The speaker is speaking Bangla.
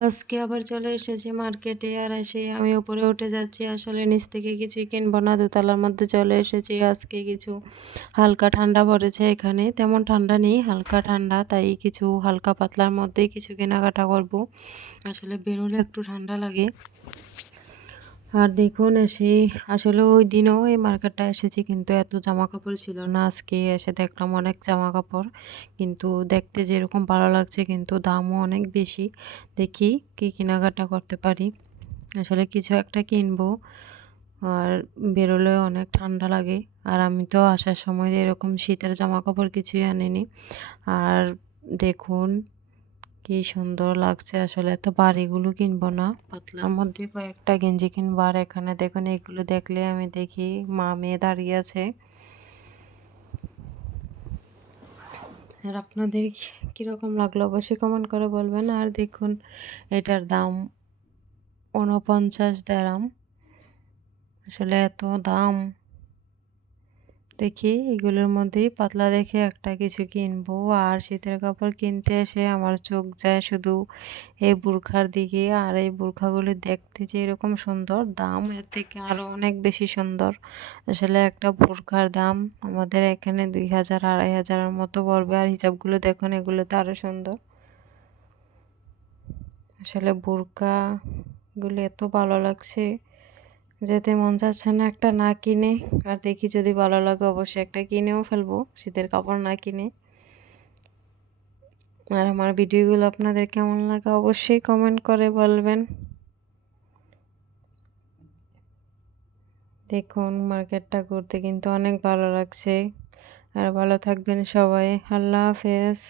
আজকে আবার চলে এসেছি মার্কেটে আর এসে আমি উপরে উঠে যাচ্ছি। আসলে নিচ থেকে কিছুই কিনবো না, দোতলার মধ্যে চলে এসেছি। আজকে কিছু হালকা ঠান্ডা পড়েছে এখানে, তেমন ঠান্ডা নেই, হালকা ঠান্ডা, তাই কিছু হালকা পাতলার মধ্যেই কিছু কেনাকাটা করব। আসলে বেরোলে একটু ঠান্ডা লাগে। আর দেখুন, এসে আসলে ওই দিনও এই মার্কেটটা এসেছি, কিন্তু এত জামা কাপড় ছিল না। আজকে এসে দেখলাম অনেক জামা কাপড় কিন্তু দেখতে যেরকম ভালো লাগছে, কিন্তু দামও অনেক বেশি। দেখি কী কেনাকাটা করতে পারি। আসলে কিছু একটা কিনবো, আর বেরোলে অনেক ঠান্ডা লাগে। আর আমি তো আসার সময় এরকম শীতের জামা কাপড় কিছুই আনিনি। আর দেখুন কি সুন্দর লাগছে আসলে। তো বাড়িগুলো কিনবো না। পাতলার মধ্যে কয়েকটা গেঞ্জি কিনবো। আর এখানে দেখুন এগুলো দেখলে আমি দেখি মা মেয়ে দাঁড়িয়ে আছে। আর আপনাদের কীরকম লাগল অবশ্যই কমেন্ট করে বলবেন। আর দেখুন এটার দাম উনপঞ্চাশ দেরাম। আসলে এত দাম। দেখি এগুলোর মধ্যেই পাতলা দেখে একটা কিছু কিনবো। আর শীতের কাপড় কিনতে এসে আমার চোখ যায় শুধু এই বুরখার দিকে। আর এই বুরখাগুলি দেখতে যে এরকম সুন্দর, দাম এর থেকে আরও অনেক বেশি সুন্দর। আসলে একটা বুরখার দাম আমাদের এখানে দুই হাজার, আড়াই হাজারের মতো পড়বে। আর হিসাবগুলো দেখুন এগুলো তো আরও সুন্দর। আসলে বুরকাগুলো এত ভালো লাগছে। যেতে মন যাচ্ছে না একটা না কিনে। আর দেখি যদি ভালো লাগে অবশ্যই একটা কিনেও ফেলব, শীতের কাপড় না কিনে। আর আমার ভিডিওগুলো আপনাদের কেমন লাগে অবশ্যই কমেন্ট করে বলবেন। দেখুন মার্কেটটা করতে কিন্তু অনেক ভালো লাগছে। আর ভালো থাকবেন সবাই। আল্লাহ হাফেজ।